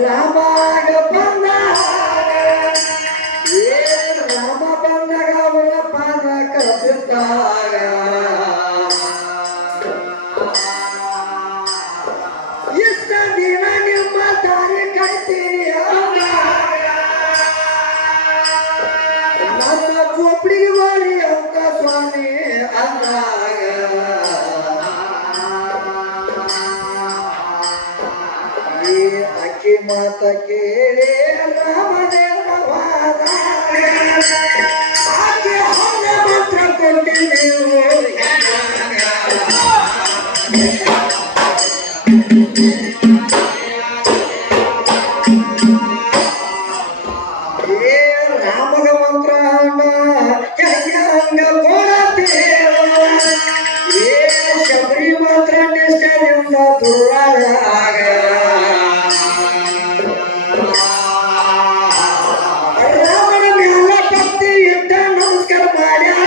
ರಾಮಾಗ ಬಂದಾಗ ರಾಮ ಬಂದಾಗ ಅವರ ಪಾದ ಕಬ್ಬಿದ್ದಾಗ ಇಷ್ಟ ದಿನ ನಿಮ್ಮ ದಾರಿ ಕಟ್ತೀರಿ ನಮ್ಮ ಚೋಪಡಿಗೆ ಬಳಿ ಅಂತ ಸ್ವಾಮಿ ಅಂದಾಗ ಅಕ್ಕಿ ಮಾತ ಕೇಳಿ ರಾಮದೇವವಾದ ಆಕೆ ಹೊನ್ನ ಮಾತ್ರ ಕೊಟ್ಟಿದ್ದೆವು ರಾಮಗ ಮಂತ್ರ ಹಂಗ ಕೊಡತ್ತೇವ ಶಬರಿ ಮಾತ್ರ ನಿಷ್ಠೆಯಿಂದ ತುರುಳಾಗ ರಾಮನ ಮ್ಯಾಲ ಭಕ್ತಿ ಇದ್ದ ನಮಸ್ಕಾರ ಮಾಡ್ಯಾವ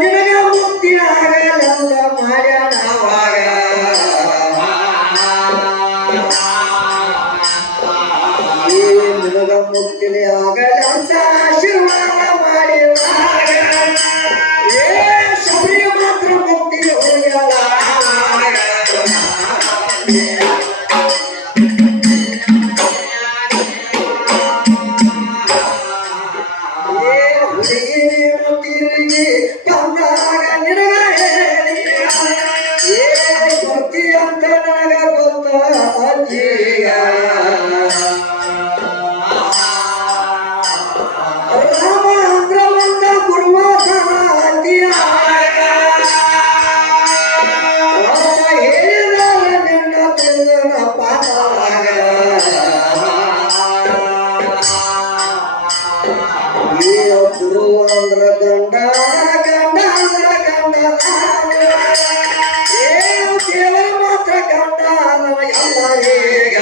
ನಿನಗ ಮುಕ್ತಿ ಆಗಲೆಲ್ಲ ಮಾಡ್ಯಾನ ಅವಾಗ ನಿನಗ ಮುಕ್ತಿನೇ ಆಗಲಂತ ಆಶೀರ್ವಾದ ಮಾಡಿದ ಶಬರಿ ಮಾತ್ರ ಮುಕ್ತಿ ಹೋಗ್ಯಾಳ ತಿರುಗಿ ಬಂದಾಗ ನಿನಗ ಹೇಳಿ ಭಕ್ತಿ ಅಂತ ನನಗ ಗೊತ್ತಾಗ ರಾಮ ಅಂದ್ರ ಒಂದ ಗುರುವಾಸನ ಅಂದಿಯ ಹೇಳಿದಾಗ ನಿನ್ನ ತಿಳಿದ ಪಾಠವಾಗ ಗುರು ಅಂದ್ರ ಗಂಡ ಗಂಡ ಅಂದ್ರ ಗಂಡ ದೇವರ ಮಾತ್ರ ಗಂಡ ಎಲ್ಲರೀಗ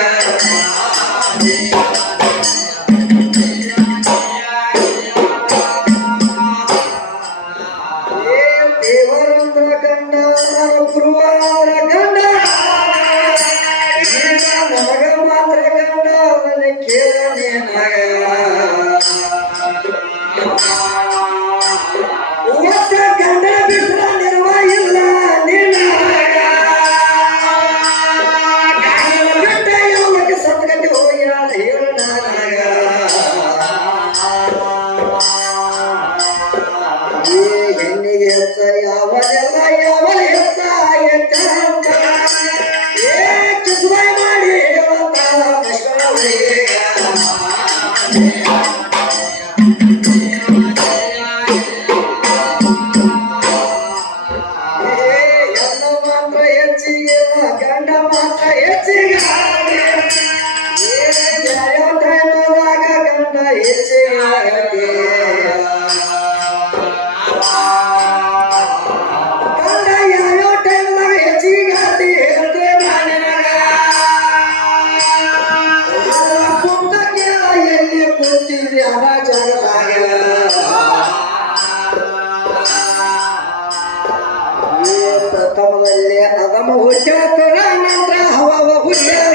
ದೇವರಂದ್ರ ಗಂಡ ಗುರುವ ಅಂದ್ರ ಗಂಡ ನನಗ ಮಾತ್ರ ಗಂಡ ಕೇಳನೇನಾಗ ಒಟ್ಟ ಗಂಡ ಬಿಟ್ರ ನಿರ್ವ ಇಲ್ಲ ಗಂಡ ಯಾವಾಗ ಸತ್ಗತಿ ಹೋಗ್ಯಾಳ ಹೇಳನಾಗ ಹೆಣ್ಣಿಗೆ ಹೆಚ್ಚ ಯಾವಲೆಲ್ಲ ಯಾವಲ ಹೆಚ್ಚ ಕಿಸ್ವಾಯ್ ಮಾಡಿ ಹೇಳತಾಳ ಎಲ್ಲ ಮಾತ್ರ ಹೆಚ್ಚಿಗೆ ಗಂಡ ಮಾತ್ರ ಹೆಚ್ಚಿಗೆ ಯಾವ ಟೈಮದಾಗ ಗಂಡ ಹೆಚ್ಚಿಗೆ ಗಂಡ ಯಾವ ಟೈಮದಾಗ ಹೆಚ್ಚಿಗೆ ಹೇಳ್ತೇವೆ ಕುಂತ ಕೇಳ ಎಲ್ಲಿ ಕೂತಿದ್ರಿ ಅನ ಜಾಗದಾಗ ಪ್ರಥಮದಲ್ಲಿ ಅದಮ ಹುಟ್ಟಾತರ ನಂತರ ಹವ ಹುಟ್ಟಾರ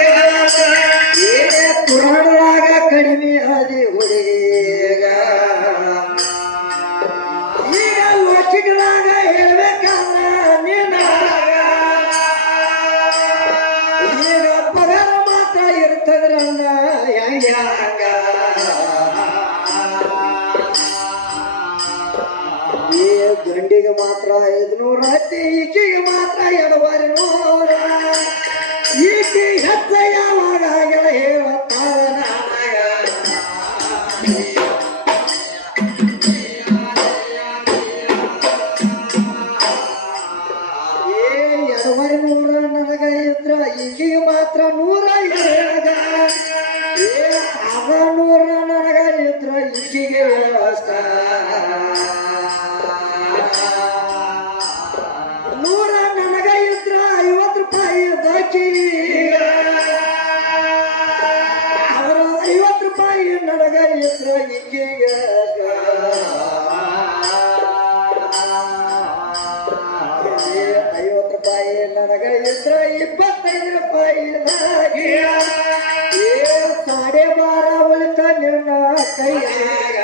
ಪುರಾಣದಾಗ ಕಡಿಮೆ ಹದಿ ಹುಡುಗ ಈಗ ಲೋಕಿಗಳಾಗ ಹೇಳ್ಬೇಕಲ್ಲ ನೀನ ಈಗ ಪಗಾರ ಮಾತ್ರ ಇರ್ತದ್ರನ್ನ ಹೆಂಗ್ಯಾಗ ಗಂಡಿಗೆ ಮಾತ್ರ 500 ಹತ್ತಿ ಈಕೆಗೆ ಮಾತ್ರ 200 ಈಕೆ ಹೆಚ್ಚ ಯಾವಾಗ ಆಗ್ಯಾಳ ಹೇಳತ್ತಾಳ ಎರಡುವರೆ 100 ನನಗ ಇದ್ರ ಈಕೆಗೆ ಮಾತ್ರ 100 ಅದ 100 ನನಗ ಇದ್ರ ಈಕೆಗೆ ವ್ಯವಸ್ಥ 100 ನನಗ ಇದ್ರ 50 ರೂಪಾಯಿ ಬಾಕಿ ಅವರ 50 ರೂಪಾಯಿ ನನಗ ಇದ್ರ ಈಕೆಗೆ 50 ರೂಪಾಯಿ ನನಗ ಇದ್ರ 25 ರೂಪಾಯಿ ಸಾಡೆ ಬಾರ ಉಳಿತ ನಿನ್ನ ಕೈಯಾಗ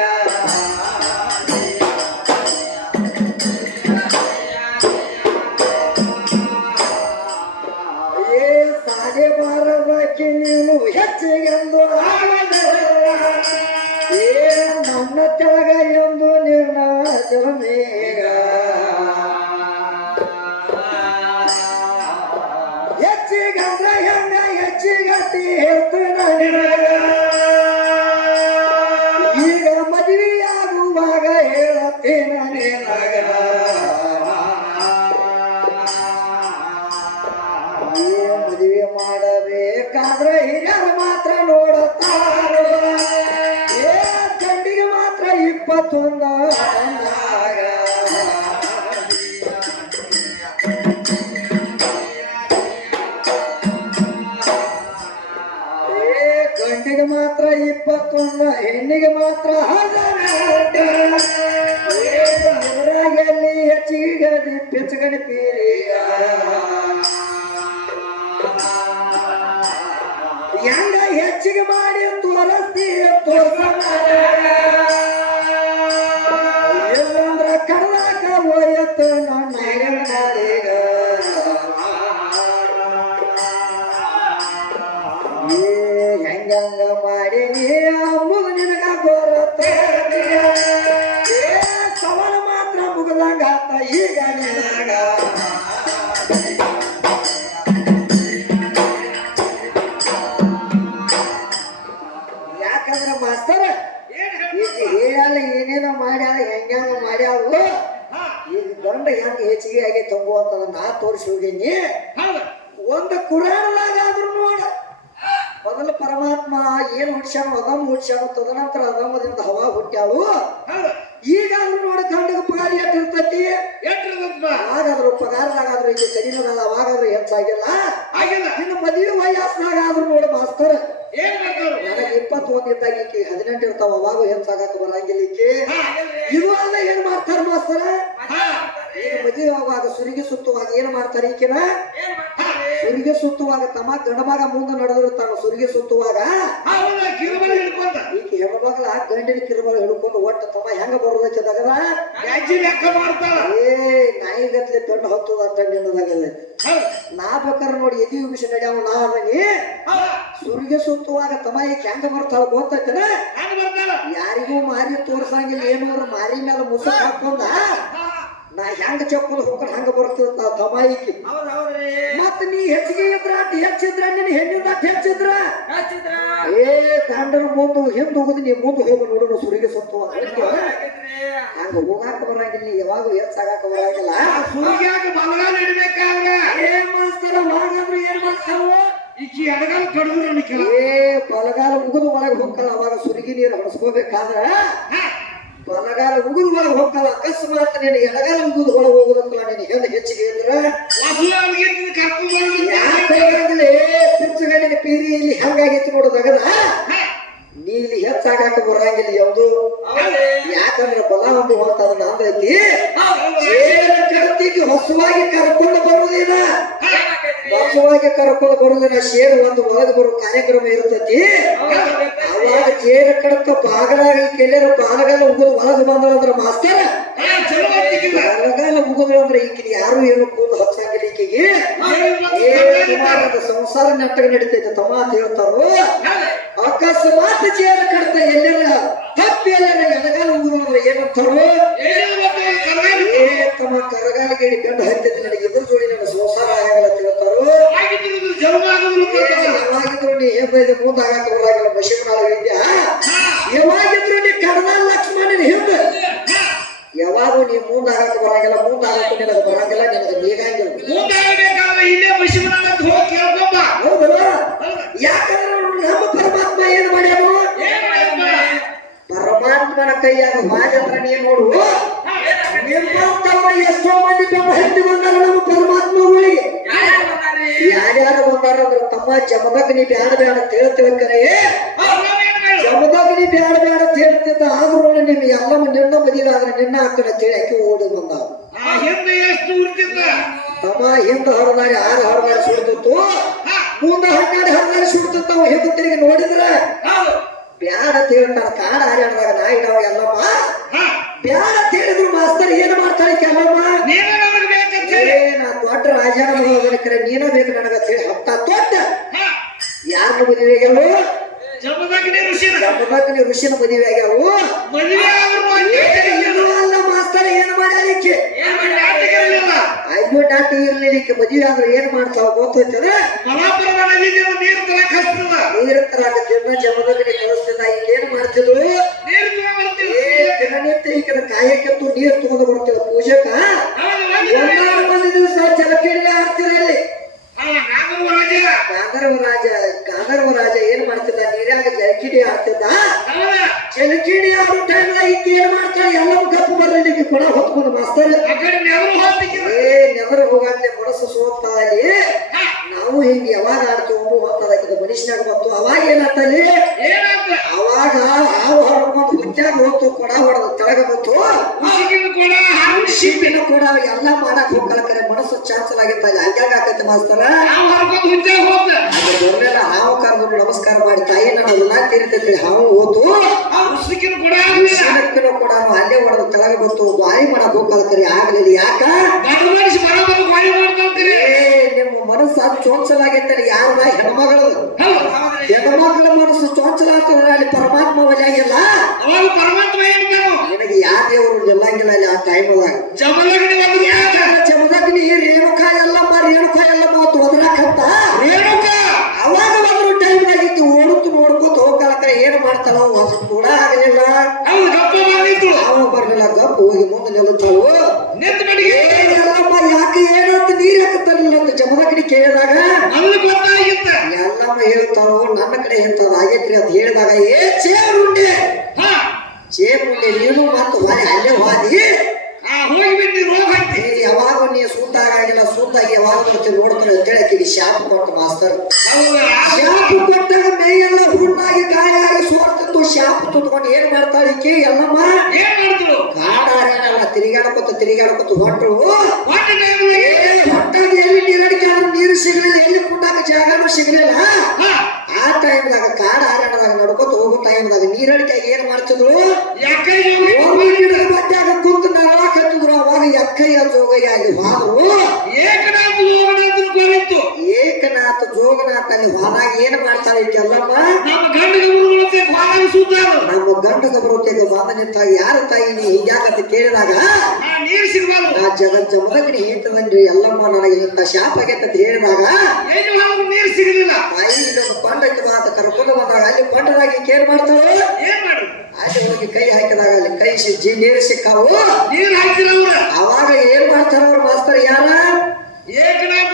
ಸಾಡೆ ಬಾರದಕ್ಕೆ ನೀನು ಹೆಚ್ಚಿಗೆಂದು ನನ್ನ ತೆಳಗ ಎಂದು ನಿನ್ನ ಜಲಮೇಗ ಹೆಚ್ಚಿಗಂದ್ರ ಹೆಂಗ ಹೆಚ್ಚಿಗತಿ ಹೇಳ್ತೇನೆ ಈಗ ಮದುವೆಯಾಗುವಾಗ ಹೇಳತ್ತೇನೆ ನಿನಗ ಮದುವೆ ಮಾಡಬೇಕಾದ್ರೆ ಹಿರಿಯರು ಮಾತ್ರ ನೋಡುತ್ತಾರೆ ಗಂಡಿಗೆ ಮಾತ್ರ 21 ಗಂಡಿಗೆ ಮಾತ್ರ 21 ಹೆಣ್ಣಿಗೆ ಮಾತ್ರ 12 ಹೆಚ್ಚಿಗೆ ಬೆಚ್ಚಗಣಿ ಪೀರಿಯ ಹೆಂಗ ಹೆಚ್ಚಿಗೆ ಮಾಡಿ ತೋರಿಸ್ತೀಯ ಎಲ್ಲಂದ್ರ ಕರ್ನಾಕ ಹೋಯತ್ತು ನನ್ನ ಹೆಂಗಾರೀಗ ಹೆಂಗಂಗ ಮಾಡಿ ನೀ ಅಂಬುದು ನಿನಗ ಗೊತ್ತ ಸವಾಲ ಮಾತ್ರ ಮುಗದಂಗಾತ ಈಗ ನಿನಗ ಯಾಕಂದ್ರ ಮಾಸ್ತರ ಹೇಳಲ್ಲ ಏನೇನೋ ಮಾಡ್ಯಾಳ ಹೆಂಗ ಮಾಡ್ಯಾವು ಈಗ ಗಂಡ ಹೆಂಗ ಹೆಚ್ಚಿಗೆ ಆಗಿ ತಂಗುವಂತ ನಾ ತೋರಿಸಿ ಹೋಗೀನಿ ಒಂದು ಕುರಾನದಾಗಾದ್ರೂ ನೋಡ ಮೊದಲು ಪರಮಾತ್ಮ ಏನ್ ಹುಡ್ಸ್ಯಾನು ಅದಮ್ಮ ಹುಡ್ಸ್ಯಾನು ತದನಂತರ ಅದಮ್ಮದಿಂದ ಹವಾ ಹುಟ್ಟ್ಯಾವು ಈಗಾದ್ರೂ ನೋಡ ಗಂಡಗ ಪಗಾರ ಎಷ್ಟಿರ್ತೈತಿ ಆಗಾದ್ರೂ ಪಗಾರದಾಗಾದ್ರೂ ಇಲ್ಲಿ ಕಡಿಮೆದಾಗ ಅವಾಗಾದ್ರೂ ಹೆಚ್ಚಾಗಿಲ್ಲ ಇನ್ನು ಮದುವೆ ವಯಸ್ಸಿನಾಗಾದ್ರೂ ನೋಡ ಮಾಸ್ತರ ನನಗೆ 21 ಇದ್ದಾಗ ಈಕಿ 18 ಇರ್ತಾವ ಅವಾಗ ಹೆಚ್ಚಾಗಕ್ಕೆ ಬರಂಗಿಲ್ಲ ಈಕಿ ಇದು ಅಲ್ಲ ಏನ್ ಮಾಡ್ತಾರ ಮಾಸ್ತರ ಈಗ ಮದುವೆ ಆಗುವಾಗ ಸುರಿಗೆ ಸುತ್ತುವಾಗ ಏನ್ ಮಾಡ್ತಾರೆ ಈಕಿನ ಸುರಿಗೆ ಸುತ್ತುವಾಗ ತಮ್ಮ ಗಂಡಮಗ ಮುಂದೆ ನಡೆದಿರ್ತಾನ ಸುರಿಗೆ ಸುತ್ತುವಾಗ ಈಕಿ ಹೆಣ್ಮಗಳ ಗಂಡಿನ ಕಿರುಬಲ ಹಿಡ್ಕೊಂಡು ಒಟ್ಟ ತಮ್ಮ ಹೆಂಗ ಬರೋದಕ್ಕದಾಗ ನಾಯಿಗತ್ಲೆ ಗಂಡು ಹತ್ತದ ಅಂತ ನಿನ್ನದಾಗಲ್ಲ ನಾ ಬೇಕಾದ್ರೆ ನೋಡಿ ಎದಿ ವಿಷಯ ನಡೆಯವ ನಾ ಅದನಿ ಸುರಿಗೆ ಸುತ್ತುವಾಗ ತಮ್ಮ ಈಗ ಹೆಂಗ ಬರ್ತಾಳ ಗೊತ್ತೈತನ ಯಾರಿಗೂ ಮಾರಿ ತೋರ್ಸಂಗಿಲ್ಲ ಏನೂರು ಮಾರಿ ಮೇಲೆ ಮುಸುಕ್ ಹಾಕೊಂಡ ನಾ ಹೆಂಗ ಚಪ್ಪಲ್ ಹೋಗ್ಕೊಂಡು ಹಂಗ ಬರ್ತಿರ್ತ ತಮಾಯಿಕಿ ಮತ್ತ ನೀ ಹೆಚ್ಚಿಗೆ ಇದ್ರ ಹೆಚ್ಚಿದ್ರ ನಿನ್ ಹೆಣ್ಣಿಂದ ಹೆಚ್ಚಿದ್ರ ಗಂಡನ ಮುಂದೆ ಹಿಂದ್ ಹೋಗುದು ನೀ ಮುಂದೆ ಹೋಗು ನೋಡೋಣ ಸುರಿಗೆ ಸುತ್ತುವ ಹಂಗ ಹೋಗಾಕ ಬರಂಗಿಲ್ಲ ಯಾವಾಗ ಹೆಚ್ಚಾಗಾಕ ಬರಂಗಿಲ್ಲ ಮಾಸ್ತರ ಹಾಗಾದ್ರೆ ಏನ್ ಮಾಡ್ತಾವ ಬಲಗಾಲ ಉಗಿದು ಒಳಗೆ ಹೋಗಲ್ಲ ಅವಾಗ ಸುರಿಗೆ ನೀರು ಹೊಡೆಸ್ಕೋಬೇಕಾದ್ರ ಬಲಗಾಲ ಉಗಿದು ಒಳಗೆ ಹೋಗಲ್ಲ ಅಕಸ್ಮಾತ್ ನೀನು ಎಡಗಾಲ ಉಗಿದು ಒಳಗೆ ಹೋಗುದಂತಲ್ಲ ನೀನು ಹೆಂದ ಹೆಚ್ಚಿಗೆ ಇದ್ರ ಯಾಕಾಗಲೇ ಪಿಚ್ಚುಗಣ್ಣಿನ ಪೀರಿ ಇಲ್ಲಿ ಹಂಗಾಗೈತಿ ನೋಡೋದಾಗದ ನೀ ಇಲ್ಲಿ ಹೆಚ್ಚಾಗಾಕ ಬರಂಗಿಲ್ಲ ಯಾವುದು ಯಾಕಂದ್ರೆ ಬಲ ಒಂದು ಹೋಗ್ತದ ನಂದೈತಿ ಕರ್ತಿಗೆ ಹೊಸವಾಗಿ ಕರ್ಕೊಂಡು ಬರುವುದಿಲ್ಲ ಹೊಸವಾಗಿ ಕರ್ಕೊಂಡು ಬರುವುದಿಲ್ಲ ಶೇರ್ ಒಂದು ಒಳಗೆ ಬರೋ ಕಾರ್ಯಕ್ರಮ ಇರ್ತೈತಿ ಅವಾಗ ಜೇರ ಕಡಕ ಬಾಗಲಾಗ ಕೆಲರ ಬಾಲಗಾಲ ಉಗುದು ಒಳಗೆ ಬಂದಳಂದ್ರ ಮಾಸ್ತರ ಬಾಲಗಾಲ ಉಗುದು ಅಂದ್ರೆ ಈಕಿನ ಯಾರು ಏನು ಕೂದು ಹಚ್ಚಂಗಿಲ್ಲ ಈಕಿಗೆ ಸಂಸಾರ ನೆಟ್ಟಗ ನಡೀತೈತೆ ತಮ್ಮ ಅಂತ ಹೇಳ್ತಾರೋ ಅಕಸ್ಮಾತ್ ಜೇರ ಕಡತ ಎಲ್ಲರ ತಪ್ಪಿ ಎಲ್ಲರ ಎಡಗಾಲ ಉಗುದು ಅಂದ್ರೆ ಏನಂತಾರೋ ತಮ್ಮ ಕರಗಾಲಿಗೆ ಗಂಡು ಹತ್ತಿದ್ದು ನನಗೆ ಇದ್ರ ಜೋಡಿ ನನ್ನ ಸಂಸಾರ ಆಗಲ್ಲ ತಿಳ್ತಾರೋ ಯಾವಾಗಿದ್ರು ನೀ ಹೆಬ್ಬೈದು ಮುಂದೆ ಆಗಾಕ ಬರಾಗಿಲ್ಲ ಬಶಿಮನಾಳ ವಿದ್ಯಾ ಯಾವಾಗಿದ್ರು ನೀ ಕಡದ ಲಕ್ಷ್ಮಣನ ಹಿಂದ ಯಾವಾಗ ನೀ ಮುಂದೆ ಆಗಾಕ ಬರಾಗಿಲ್ಲ ಮುಂದೆ ಆಗಾಕ ನಿನಗೆ ಬರಂಗಿಲ್ಲ ನಿನಗೆ ನೀಗಂಗಿಲ್ಲ ಹೌದಲ್ಲ ಯಾಕಂದ್ರೆ ನಮ್ಮ ಪರಮಾತ್ಮ ಏನ್ ಮಾಡ್ಯಾನು ಪರಮಾತ್ಮನ ಕೈಯಾಗ ಮಾಜಂದ್ರ ನೀ ನೋಡು ನಿಮ್ಮಂತವ ಎಷ್ಟೋ ಮಂದಿ ಬೆಮ್ಮ ಹತ್ತಿ ಬಂದಾರ ನಮ್ಮ ಪರಮಾತ್ಮಗಳಿಗೆ ಯಾರ್ಯಾರು ಬಂದಾರ ಅಂದ್ರೆ ತಮ್ಮ ಜಮದಾಗ ನೀ ಬ್ಯಾಡ ಬ್ಯಾಡ ತಿಳ್ಕರೆ ಜಮದಾಗ ನೀ ಬ್ಯಾಡ ಬ್ಯಾಡ ಹೇಳ್ತಿದ್ದ ಆದ್ರೂ ನಿಮ್ ಎಲ್ಲ ನಿನ್ನ ಮದಿದಾದ್ರೆ ನಿನ್ನ ಅಕ್ಕನ ತಿಳಿ ಅಕ್ಕಿ ಓಡಿ ಬಂದಾವ ತಮ್ಮ ಹಿಂದ ಒಂದು ಹರದಾರಿ 6 ಹರದಾರಿ ಸುಡ್ತಿತ್ತು ಮುಂದೆ 12 ಹರದಾರಿ ಸುಡ್ತಿತ್ತು ಹಿಂದೆ ತಿರುಗಿ ನೋಡಿದ್ರೆ ಬ್ಯಾಡ ಅಂತ ಹೇಳ್ತಾರ ಕಾಡ ಹಾರಿದಾಗ ನಾ ಇಡವ ಎಲ್ಲಮ್ಮ ಬ್ಯಾಡ ಅಂತ ಹೇಳಿದ್ರು ಮಾಸ್ತರ್ ಏನ್ ಮಾಡ್ತಾಳೆ ಕೆಲಮ್ಮ ನಾ ದೊಡ್ಡ ರಾಜನ ಮಗನಿಕರೆ ನೀನ ಬೇಕು ನನಗ ಹೇಳಿ ಹತ್ತ ತೊಟ್ಟ ಯಾರು ಮದುವೆಗೆಲ್ಲೋ ಜಮದಗ್ನಿ ಋಷಿನ ಮದುವೆ ಆಗ್ಯಾವು ಅಲ್ಲ ಮಾಸ್ತರ್ ಏನ್ ಮಾಡ್ಯಾಲಿಕ್ಕೆ ಐದು ನಾಟಿ ಇರ್ಲಿಕ್ಕೆ ಮದುವೆ ಆದ್ರೆ ಏನ್ ಮಾಡ್ತಾವ ಗೊತ್ತೈತದ ನೀರು ತರಾಕತ್ತಿದ್ದ ಜಮದಗ್ನಿ ಕಳಿಸ್ತಿದ್ದ ಇಲ್ಲೇನ್ ಮಾಡ್ತಿದ್ರು ದಿನನಿತ್ಯ ಈಗ ಕಾಯಕ್ಕೆತ್ತು ನೀರು ತಗೊಂಡು ಬರ್ತಿದ್ದ ಪೂಜಕ ಒಂದಾರು ದಿವಸ ಜಲಕಿಡಿಗೆ ಹಾಕ್ತಿರಲ್ಲಿ ಗಾಂಧರ್ವ ರಾಜ ಏನ್ ಮಾಡ್ತಿದ್ದ ನೀರಾಗ ಜಲಕಿಡಿ ಆಡ್ತಿದ್ದ ಜಲಕಿಡಿ ಆಡೋ ಟೈಮ್ ಈಕೆ ಏನ್ ಮಾಡ್ತಾಳೆ ಎಲ್ಲವೂ ಗಪ್ಪು ಬರ್ಲಿಕ್ಕೆ ಕೊಡ ಹೊತ್ಕೊಂಡು ಮಾಸ್ತರ್ ನೆವರು ಹೋಗಂತೆ ಮನಸ್ಸು ಸೋಗ್ತಾ ಅಲ್ಲಿ ನಾವು ಹಿಂಗೆ ಯಾವಾಗ ಆಡ್ತೀವಿ ಹೋಗ್ತದ ಮನುಷ್ಯನಾಗ ಬಂತು ಅವಾಗ ಏನಾಗ್ತಲ್ಲಿ ಅವಾಗ ಹಾವು ಹೊಡ್ಕೊಂಡು ಹುಚ್ಚಾಗ ಹೋಗ್ತು ಕೊಡ ಹೊಡೆದು ತೆಳಗ ಬಂತು ಶಿಪಿನ ಕೊಡ ಎಲ್ಲ ಮಾಡಕ್ ಹೋಗ್ಕಲಕರೆ ಮನಸ್ಸು ಚಾನ್ಸಲಾಗಿತ್ತ ಅಲ್ಲಿ ಹಂಗಾಗಿ ಆಕೈತೆ ಮಾಸ್ತರ ದೊಡ್ಡೆಲ್ಲ ಹಾವು ಕರೆದು ನಮಸ್ಕಾರ ಮಾಡಿ ತಾಯಿ ನಾನು ಅದನ್ನ ತೀರ್ತೈತಿ ಹಾವು ಹೋತು ಕೂಡ ಅಲ್ಲೇ ಹೊಡೆದು ತೆಳಗ ಬಂತು ಬಾಯಿ ಮಾಡಕ್ ಹೋಗ್ಕಲಕರೆ ಆಗ್ಲಿಲ್ಲ ಯಾಕ ನಿಮ್ಮ ಮನಸ್ಸು ಅದು ಚೋನ್ಸಲಾಗೈತಲ್ಲ ಯಾರ ಹೆಣ್ಮಗಳದು ಹೆಣ್ಮಕ್ಳ ಮನಸ್ಸು ಚೋನ್ಸಲ ಆಗ್ತದೆ ಅಲ್ಲಿ ಪರಮಾತ್ಮ ಒಲೆಯಾಗಿಲ್ಲ ನಿನಗೆ ಯಾವ ದೇವರು ಗೆಲ್ಲಂಗಿಲ್ಲ ಅಲ್ಲಿ ಆ ಟೈಮದಾಗ ಜಮದಗ್ನಿ ರೇಣುಕಾ ಎಲ್ಲಮ್ಮ ಅವತ್ತು ಒದರಾಕಂತ ಅವಾಗ ಒಂದು ಟೈಮ್ನಾಗ ಇತ್ತು ಓಡುತ್ತು ನೋಡ್ಕೊತ ಹೋಗ್ಕಲಕರೆ ಏನ್ ಮಾಡ್ತಾವ ಕೂಡ ಆಗಲಿಲ್ಲ ಅವ ಬರ್ಲಿಲ್ಲ ಗಪ್ಪು ಹೋಗಿ ಮುಂದೆ ನಿಲ್ಲುತ್ತಾವು ಎಲ್ಲಮ್ಮ ಯಾಕೆ ಏನಂತ ನೀರ್ ಹಾಕುತ್ತಾರಿಲ್ಲ ಅಂತ ಜಮದಗ್ನಿ ಕೇಳಿದಾಗ ಎಲ್ಲಮ್ಮ ಹೇಳ್ತಾವ ನನ್ನ ಕಡೆ ಎಂತದ ಆಗೈತ್ರಿ ಅಂತ ಹೇಳಿದಾಗ ಚೇರುಂಡೆ ನೀನು ಮತ್ತು ಅಲ್ಲೇ ಹೋದಿ ಯಾವಾಗ ನೀ ಸುತ್ತಾಗಿಲ್ಲ ಸುತ್ತಾಗಿ ಯಾವಾಗ ಬರ್ತೀವಿ ನೋಡ್ತಾರೆ ಅಂತ ಹೇಳಿ ಶಾಪ ಕೊಟ್ಟು ಮಾಸ್ತರ್ ಶಾಪ ಕೊಟ್ಟಾಗ ಮೇಯೆಲ್ಲ ಹುಣ್ಣಾಗಿ ಗಾಯಾಗಿ ಸೋರ್ತಿತ್ತು ಶಾಪ ತುತ್ಕೊಂಡು ಏನ್ ಮಾಡ್ತಾಳೆ ಈಕೆ ಎಲ್ಲಮ್ಮ ಕಾಡಾರೇನಲ್ಲ ತಿರುಗಾಡ್ಕೊತ ಹೊಂಟ್ರು ಹೊಟ್ಟಾಗಿ ಎಲ್ಲಿ ನೀರಡಿಕೆ ನೀರು ಸಿಗಲಿಲ್ಲ ಎಲ್ಲಿ ಕುಂಡಾಕ ಜಾಗನೂ ಸಿಗಲಿಲ್ಲ ಆ ಟೈಮ್ದಾಗ ಕಾಡ ಹಾರಾಟದಾಗ ನಡ್ಕೊತ ಹೋಗೋ ಟೈಮ್ದಾಗ ನೀರಡಿಕೆಯಾಗಿ ಏನ್ ಮಾಡ್ತಿದ್ರು ಮಧ್ಯಾಗ ಕುಂತು ನರಳಾಕತ್ತಿದ್ರು ಅವಾಗ ಎಕ್ಕಯ್ಯ ಜೋಗಯ್ಯ ಅಲ್ಲಿ ಹೋದ್ರು ಏಕನಾಥ ಜೋಗನಾಥ ಅಲ್ಲಿ ಹೋದಾಗ ಏನ್ ಮಾಡ್ತಾರೆ ಕೆಲ್ಲಮ್ಮ ನಮ್ಮ ಗಂಡಗ ಬರುತ್ತೇಗ ಬಂದ ನಿಂತಾಗ ಯಾರ ತಾಯಿ ನೀ ಹಿಂಗ್ಯಾಕಂತ ಕೇಳಿದಾಗ ನಾ ಜಮದಗ್ನಿ ಹೇಳ್ತದನ್ರಿ ಎಲ್ಲಮ್ಮ ನನಗೆ ಇಂಥ ಶಾಪ ಆಗೈತೆ ಅಂತ ಹೇಳಿದಾಗ ತಾಯಿ ಕೊಂಡಕ್ಕೆ ಮಾತ ಕರ್ಕೊಂಡು ಬಂದಾಗ ಅಲ್ಲಿ ಕೊಂಡದಾಗ ಏನ್ ಮಾಡ್ತಾವೆ ಅಲ್ಲಿ ಹೋಗಿ ಕೈ ಹಾಕಿದಾಗ ಅಲ್ಲಿ ಕೈ ನೀರು ಸಿಕ್ಕಾವು ಅವಾಗ ಏನ್ ಮಾಡ್ತಾರ ಅವ್ರ ಮಾಸ್ತರ್ ಯಾರ ಏಕನಾಥ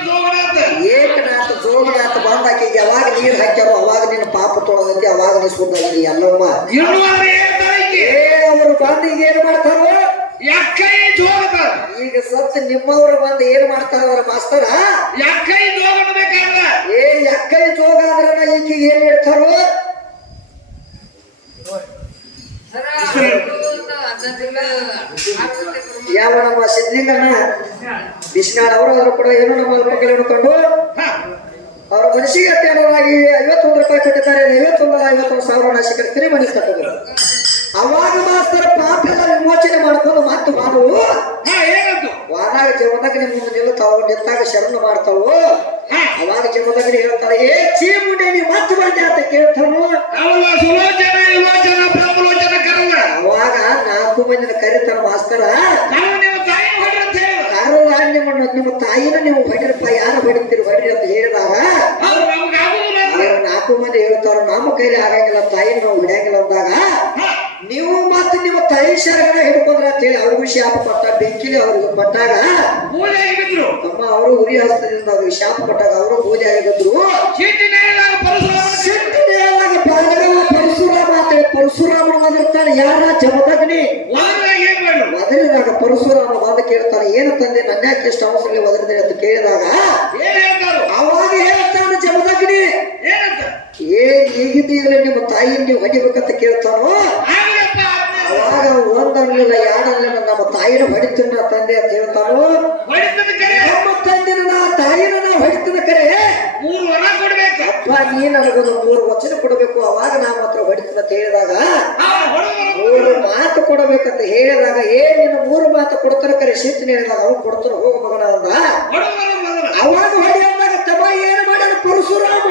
ಜೋಗನಾಥ ಬಂದಾಕಿ ಯಾವಾಗ ನೀರ್ ಹಾಕ್ಯಾರೋ ಅವಾಗ ನಿನ್ನ ಪಾಪ ತೊಳದೈತಿ ಅವಾಗ ನೀ ಸುದ್ದಾಗಿ ಎಲ್ಲಮ್ಮ ಅವರು ಬಂದು ಈಗ ಏನ್ ಮಾಡ್ತಾರೋ ಈಗ ಸತ್ ನಿಮ್ಮವ್ರು ಬಂದು ಏನ್ ಮಾಡ್ತಾರ ಅವ್ರ ಮಾಸ್ತರ ಎಕ್ಕೈ ಜೋಗ ಆದ್ರೆ ಈಕೆ ಏನ್ ಹೇಳ್ತಾರೋ ಯಾವ ನಮ್ಮ ಸಿದ್ಲಿಂಗಣ್ಣ ಬಿಸ್ನಾಳ್ ಅವರು ಕೂಡ ಏನೋ ನಮ್ಮ ಮಕ್ಕಳು ಹಿಡ್ಕೊಂಡು ಅವ್ರ ಮನಸ್ಸಿಗೆ ಅತ್ಯಾಗಿ 51 ರೂಪಾಯಿ ಕೊಟ್ಟಿದ್ದಾರೆ 51,51,000 ನಾಶಿಕರ ತಿರಿ ಮನೆ ಕಟ್ಟೋದು ಅವಾಗ ಮಾಸ್ತರ ಪಾಪ ಎಲ್ಲ ವಿಮೋಚನೆ ಮಾಡ್ಕೊಂಡು ಮತ್ತೆ ಮಾಡುವು ವಾದಾಗ ಜಮದಗ್ನಿ ಮುಂದೆ ನಿಲ್ತಾವು ನಿಂತಾಗ ಶರಣ ಮಾಡ್ತಾವು ಅವಾಗ ಜಮದಗ್ನಿ ಹೇಳ್ತಾರೆ ಚೀಮುಂಡೆ ನೀ ಮತ್ತೆ ಬಂದೆ ಅಂತ ಕೇಳ್ತಾವು ಅವಾಗ 4 ಮಂದಿನ ಕರೀತಾರ ಮಾಸ್ತರ ನಿಮ್ಮ ತಾಯಿನ ನೀವು ಹೊಡಿರಪ್ಪ ಯಾರು ಹೊಡಿತೀರಿ ಹೊಡ್ರಿ ಅಂತ ಹೇಳಿದಾಗ 4 ಮಂದಿ ಹೇಳ್ತಾರ ನಮ್ಮ ಕೈಲಿ ಆಗಂಗಿಲ್ಲ ತಾಯಿನ ನಾವು ಹೊಡ್ಯಂಗಿಲ್ಲ ಅಂದಾಗ ನೀವು ಮತ್ತೆ ನಿಮ್ಮ ತಾಯಿ ಶರಣ ಹಿಡ್ಕೊಂಡ್ರ ಅಂತ ಹೇಳಿ ಅವ್ರಿಗೂ ಶಾಪ ಕೊಟ್ಟ ಬೆಂಕಿಲಿ ಅವ್ರಿಗೆ ಕೊಟ್ಟಾಗ ಅಮ್ಮ ಅವರು ಉರಿ ಹಸ್ತದಿಂದ ಅವ್ರಿಗೆ ಶಾಪ ಕೊಟ್ಟಾಗ ಅವರು ಪೂಜೆ ಆಗಿದ್ರು ಪರಶುರಾಮ ಬಂದಿರ್ತಾನೆ ಯಾರ ಜಮದಗ್ನಿ ಒದರಿದಾಗ ಪರಶುರಾಮ ಬಂದ ಕೇಳ್ತಾನೆ ಏನು ತಂದೆ ನನ್ನ ಯಾಕೆ ಎಷ್ಟು ಅವಸರದಲ್ಲಿ ಒದರಿದೆ ಅಂತ ಕೇಳಿದಾಗ ಅವಾಗ ಹೇಳ್ತಾನೆ ಜಮದಗ್ನಿ ಈಗಿದ್ದೀಗಲೇ ನಿಮ್ಮ ತಾಯಿ ನೀವು ಹೊಡಿಬೇಕಂತ ಕೇಳ್ತಾನೋ ಅವಾಗ ಒಂದನ್ಲಿಲ್ಲ ಯಾರನ್ಲಿಲ್ಲ ನಮ್ಮ ತಾಯಿನ ಹೊಡಿತೀನ ತಂದೆ ಅಂತ ಹೇಳ್ತಾನೋ ನಮ್ಮ ತಂದೆನ ನಾ ತಾಯಿ ಅಪ್ಪ ನೀ ನನಗೊಂದು 3 ವಚನ ಕೊಡಬೇಕು, ಅವಾಗ ನಾ ಮಾತ್ರ ಹೊಡಿತೀನಿ ಅಂತ ಹೇಳಿದಾಗ 3 ಮಾತು ಕೊಡಬೇಕಂತ ಹೇಳಿದಾಗ ನೀನು 3 ಮಾತು ಕೊಡ್ತಾರ ಕರೆ ಸಿಟ್ಟಿನ ಹೇಳಿದಾಗ ಅವ್ನು ಕೊಡ್ತಾರ ಹೋಗ ಮಗನ ಅಂದ. ಅವಾಗ ಹೊಡಿ ಅಂದಾಗ ತಮ್ಮ ಏನು ಮಾಡ್ಯಾನ ಪರಶುರಾಮ?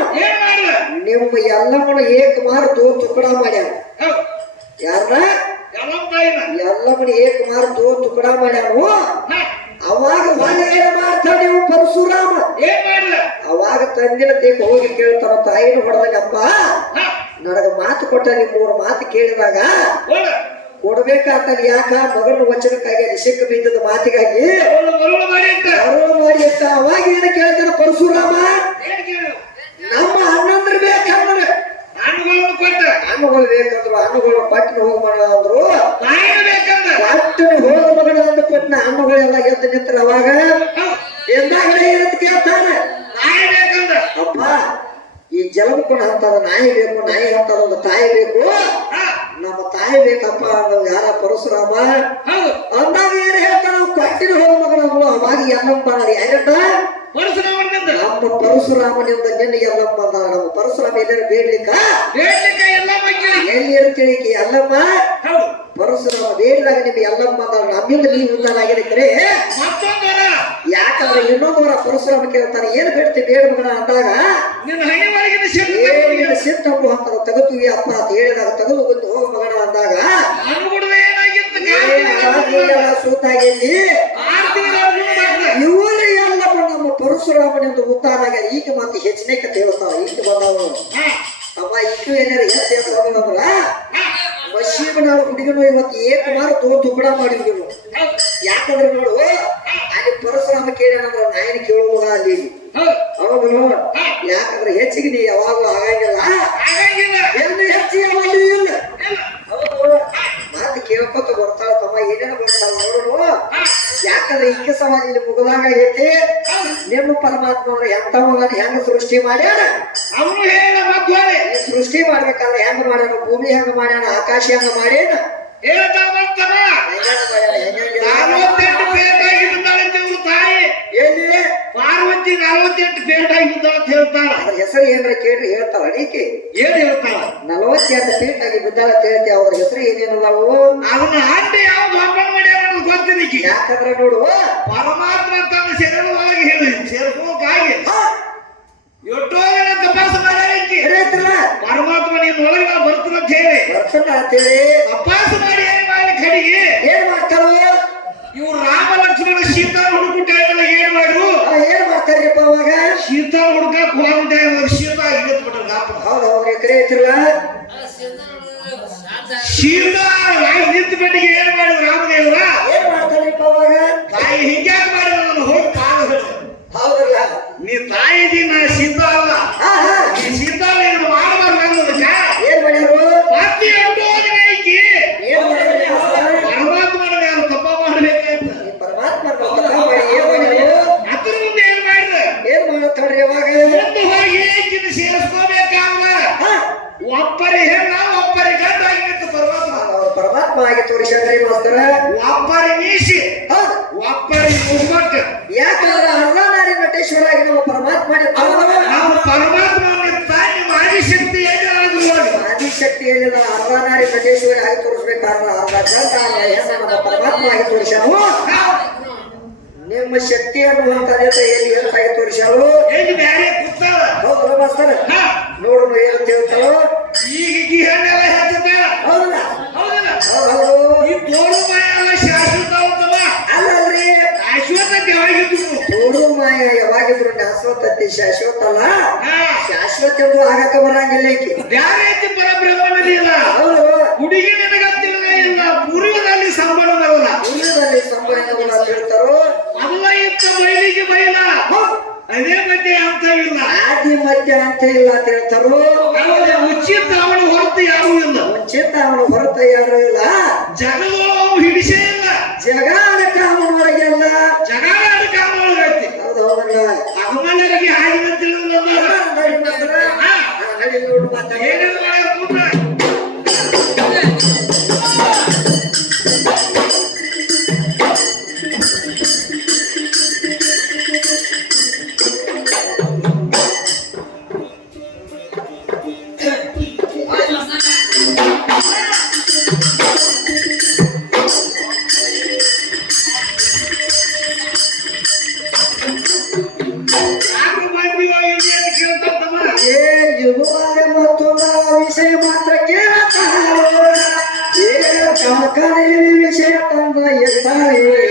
ನಿಮ್ಮ ಎಲ್ಲಮ್ಮನ ಏಕಮಾರು ತುಕಡ ಮಾಡ್ಯಾನ. ಯಾರನ್ನ? ಎಲ್ಲಮ್ಮನ ಏಕಮಾರು ತುಕಡ ಮಾಡ್ಯಾನು. ಅವಾಗ ಹೊಳೆ ಏನ್ ಮಾಡ್ತಾನೆ ನೀವು ಪರಶುರಾಮ? ಅವಾಗ ತಂದಿನ ದೇಕ ಹೋಗಿ ಕೇಳ್ತಾನ ತಾಯಿನ ಹೊಡೆದಲ್ಲಿ, ಅಪ್ಪ ನನಗ ಮಾತು ಕೊಟ್ಟ, ನೀವು 3 ಮಾತು ಕೇಳಿದಾಗ ಕೊಡ್ಬೇಕಾಗ್ತಾನೆ. ಯಾಕ? ಮಗನ ವಚನಕ್ಕಾಗಿ ಸಿಕ್ಕ ಬಿದ್ದದ ಮಾತಿಗಾಗಿ ಅರುಳು ಮಾಡಿ ಅಂತ. ಅವಾಗ ಏನ ಕೇಳ್ತಾನ ಪರಶುರಾಮ? ನಮ್ಮ ಅಣ್ಣಂದ್ರ ಬೇಕಂದ್ರೆ ಹಣ್ಣುಗಳು ಬೇಕಂದ್ರು ಹಣ್ಣುಗಳು ಪಟ್ಟಿನ ಹೋಗ್ಬೇಡ ಅಂದ್ರು, ಪಟ್ಟಿನ ಹೋಗ ಮಗನ ಅಂದ ಪಟ್ಟಿನ ಹಣ್ಣುಗಳೆಲ್ಲ ಎದ್ದು ನಿಂತರ ಅವಾಗ ಎಂದಾಗಲೇ ಏನಂತ ಕೇಳ್ತಾನೆ? ಅಪ್ಪ ಈ ಜಲಮುಖನ ಅಂತದ ನಾಯಿ ಬೇಕು, ನಾಯಿ ಅಂತದ ಒಂದು ತಾಯಿ ಬೇಕು, ನಮ್ಮ ತಾಯಿ ಬೇಕಪ್ಪ ನಾವು ಯಾರ ಪರಶುರಾಮ ಅಂದಾಗ ಏನ್ ಹೇಳ್ತಾನ? ಪಟ್ಟಿನ ಹೋಗ ಮಗನ ಅಂದ್ರು. ಅವಾಗ ಎಲ್ಲಮ್ಮ ಯಾರಣ್ಣ? ನಮ್ಮ ಪರಶುರಾಮನಿಂದ ನಿನ್ನ ಎಲ್ಲಮ್ಮ ಅಂದ. ನಮ್ಮ ಪರಶುರಾಮ ಎಲ್ಲರೂ ಬೇಡ್ಲಿಕ್ಕ ಎಲ್ಲಿ ತಿಳಿಕೆ ಎಲ್ಲಮ್ಮ ಪರಶುರಾಮ ಬೇಡಿದಾಗ ನಿಮ್ಗೆ ಎಲ್ಲಮ್ಮ ಅಂದ. ನಮ್ಮಿಂದ ನೀವು ಉದ್ದಾರ ಆಗಿದೆ ಕರೆ. ಯಾಕಂದ್ರೆ ಇನ್ನೊಬ್ಬರ ಪರಶುರಾಮ ಕೇಳ್ತಾನೆ, ಏನ್ ಬೇಡ್ತಿ ಬೇಡ ಮಗನ ಅಂದಾಗ ಸಿಟ್ಟಂಬು ಅಂತ ತಗತೀವಿ ಅಪ್ಪ ಅಂತ ಹೇಳಿದಾಗ ತೆಗೆದು ಬಂದು ಹೋಗ ಮಗನ ಅಂದಾಗ ಸೂತಾಗಿ ಇವರು ಎಲ್ಲಮ್ಮ ನಮ್ಮ ಪರಶುರಾಮನಿಂದ ಉದ್ದಾರ ಆಗ್ಯಾರ. ಈಗ ಮತ್ತೆ ಹೆಚ್ಚಿನ ಕತೆ ಹೇಳ್ತಾವ. ಈಗ ಬಂದವನು ಅಮ್ಮ ಈಗ ಏನಾರ ಹೆಚ್ಚು ಹೋಗೋದಂದ್ರ ಮಶೀಬನಾಳ ಹುಡುಗನು ಇವತ್ತು ಏಕಮಾರು ತುಕಡ ಮಾಡಿದ್ರು. ಯಾಕಂದ್ರೆ ನೋಡು, ಅಲ್ಲಿ ಪರಶುರಾಮ ಕೇಳ್ಯಾನಂದ್ರ ನಾಯನ ಕೇಳುವಾಗ ಅಲ್ಲಿ ಅವಾಗ ಯಾಕಂದ್ರೆ ಹೆಚ್ಚಿಗೆ ನೀ ಯಾವಾಗಲೂ ಆಗಂಗಿಲ್ಲ, ಎಲ್ಲಿ ಹೆಚ್ಚಿಗೆ ಇಲ್ಲ. ಮಾತು ಕೇಳ್ಕೊತ ಬರ್ತಾಳ ತಮ್ಮ, ಏನೇನು ಬರ್ತಾಳ ನೋಡೋಣ. ಯಾಕಂದ್ರೆ ಈಗ ಸಮಾಜ ಇಲ್ಲಿ ಮುಗದಾಗ ಐತಿ. ನಿಮ್ಮ ಪರಮಾತ್ಮ ಅಂದ್ರೆ ಎಂತ ಹೆಂಗ ಸೃಷ್ಟಿ ಮಾಡ್ಯಾನ? ಅವನು ಹೇಳ ಸೃಷ್ಟಿ ಮಾಡ್ಬೇಕಾದ್ರೆ ಹೆಂಗ ಮಾಡ್ಯಾನ? ಭೂಮಿ ಹೆಂಗ ಮಾಡ್ಯಾನ? ಆಕಾಶ ಹೆಂಗ ಮಾಡ್ಯಾನ? ಪಾರ್ವತಿ 48 ಫೀಟ್ ಆಗಿದ್ದ ಅಂತ ಹೇಳ್ತಾಳ. ಅದ್ರ ಹೆಸರು ಏನ್ರ ಕೇಳ್ರಿ ಹೇಳ್ತಾಳ. ಅಡಿಕೆ ಏನ್ ಹೇಳ್ತಾಳ? 48 ಫೀಟ್ ಆಗಿ ಬಿದ್ದಾಳ ಅಂತ ಹೇಳ್ತಿ. ಅವ್ರ ಹೆಸರು ಏನೇನು ನಾವು ಅದನ್ನ ಆಂಟಿ ಯಾವ್ದು ಹಬ್ಬ ಮಾಡ್ಯಾರ ಗೊತ್ತಿಲ್ಲ. ಯಾಕಂದ್ರೆ ನೋಡು, ಪರಮಾತ್ಮ ತನ್ನ ಶರೀರವಾಗಿ ಹೇಳಿ ಸೇರ್ಕೋಕಾಗಿ ಎಷ್ಟೋ ಜನ ತಪಾಸು ಮಾಡ್ಯಾರ. ಪರಮಾತ್ಮ ನೀನ್ ಒಳಗೆ ನಾ ಬರ್ತಾನ ಅಂತ ಹೇಳಿ ತಪಾಸು ಮಾಡಿ ಏನ್ ಮಾಡಿ ಕಡೆಗೆ ಏನ್ ಮಾಡ್ತಾರ ಇವ್ರು? ರಾಮ ಲಕ್ಷ್ಮಣ ಸೀತಾ ಹುಡುಕುಟ ಏನ್ ಮಾಡಿದ್ರು? ಏನ್ ಮಾಡ್ತಾರಪ್ಪ ಅವಾಗ? ಸೀತಾ ಹುಡುಕಕ್ ಹೋಗ್ಬಿಟ್ಟ. ಸೀತಾ ಹೌದು ಹೌದ್ರಿ ಕರೆ ಐತಿರಲ್ಲ. ಸೀತಾ ನಿಂತ ಬೆಟ್ಟಿಗೆ ಏನ್ ಮಾಡಿದ್ರು ರಾಮದೇವ್ರ? ಏನ್ ಮಾಡ್ತಾರಪ್ಪ ಅವಾಗ? ತಾಯಿ ಹಿಂಗ್ಯಾಕ್ ಮಾಡಿದ್ರು? ಹೋಗಿ ಕಾಲ ಹೌದಲ್ಲ, ನೀ ತಾಯಿ ನಾ ಸೀತಾ ಅಲ್ಲ, ನೀ ಸೀತಾ ನೀನು ಮಾಡಬಾರ್ದು ಅನ್ನೋದಕ್ಕ ಏನ್ ಮಾಡ್ಯಾರು? ಮತ್ತೆ ಐಕಿ ಪರಮಾತ್ಮನ ಯಾರು ತಪ್ಪ ಮಾಡ್ಬೇಕಾಯ್ತು. ಪರಮಾತ್ಮ ಏನ್ ಮಾಡ್ಯಾರು? ಅದ್ರ ಮುಂದೆ ಏನ್ ಮಾಡಿದ್ರು? ಏನ್ ಮಾಡತ್ತಾಡ್ರಿ ಅವಾಗ? ಒಂದು ಹೋಗಿ ಏಕಿನ ಸೇರಿಸ್ಕೋಬೇಕಾಗಲ್ಲ. ಒಬ್ಬರಿ ಹೆಣ್ಣ ಒಬ್ಬರಿ ಗಂಡ ಆಗಿತ್ತು ಪರಮಾತ್ಮ. ಪರಮಾತ್ಮ ಆಗಿ ತೋರಿಸ್ರಿ ಮಾಸ್ತರ. ಒಬ್ಬರಿ ನೀಸಿ ಒಬ್ಬರಿ ಮುಗ್ಮಟ್ಟು. ಯಾಕಂದ್ರೆ ಅರ್ಧನಾರಿ ನಟೇಶ್ವರ ಆಗಿ ನಮ್ಮ ಪರಮಾತ್ಮ ನಾವು ಪರಮಾತ್ಮ ನಿಮ್ಮ ಆದಿಶಕ್ತಿ ಆದಿಶಕ್ತಿ ಏನಿಲ್ಲ. ಅರ್ಧನಾರಿ ನಟೇಶ್ವರ ಆಗಿ ತೋರಿಸ್ಬೇಕಾದ್ರೆ ಅರ್ಧ ಗಂಟ ನಮ್ಮ ಪರಮಾತ್ಮ ಆಗಿ ತೋರಿಸಲು ನಿಮ್ಮ ಶಕ್ತಿ ಅನ್ನುವಂತ ಎಲ್ಲಿ ಎಂತಾಗಿ ತೋರಿಸಲು ಹೌದು ಮಾಸ್ತರ. ನೋಡೋಣ ಏನಂತ ಹೇಳ್ತಾರೋ. ಈಗ ಹೌದಲ್ಲ ಅಲ್ಲಲ್ರಿ, ತೋರು ಮಾಯ ಯಾವಾಗಿದ್ರು ಶಾಶ್ವತತೆ ಶಾಶ್ವತ ಅಲ್ಲ. ಶಾಶ್ವತ ಎಂದು ಆಗಕ್ಕೆ ಬರಂಗಿಲ್ಲ. ಹೌದು, ಹುಡುಗಿ ನನಗಂತಿಲ್ಲ ಇಲ್ಲ. ಪೂರ್ವದಲ್ಲಿ ಸಂಬಳವಲ್ಲ, ಪೂರ್ವದಲ್ಲಿ ಸಂಬಳವಲ್ಲ ಅಂತ ಹೇಳ್ತಾರೋ. ಅಲ್ಲ ಇತ್ತ ಮೈಲಿಗೆ ಮೈಲ ಅದೇ ಮಧ್ಯೆ ಅಂತ ಇಲ್ಲ, ಆದಿ ಮಧ್ಯ ಅಂತ ಇಲ್ಲ ಅಂತ ಹೇಳ್ತಾರೋ. ಉಚಿತ ಅವನು ಹೊರತು ಯಾರು ಇಲ್ಲ, ಉಚಿತ ಅವನು ಹೊರತು ಯಾರು ಇಲ್ಲ. ಜಗದೊಳಗೆ ಹಿಡಿಸೇ ಇಲ್ಲ, ಜಗಾಡ ಕಾಮನೊಳಗೆ ಅಲ್ಲ, ಜಗಾಡ ಕಾಮನೊಳಗೆ. ಹೌದು ಹೌದಲ್ಲ, ಅಗಮನರಿಗೆ ಆಗಿರಂತಿಲ್ಲ. ಏನೇನು ಏ ಇರುವಾಗ ಮತ್ತೊಂದು ವಿಷಯ ಮಾತ್ರ ಕೇಳ್ತಾರೋ ಏ ಕಾಕನೇ ವಿಷಯ ತಂದ ಎತ್ತಾರೆ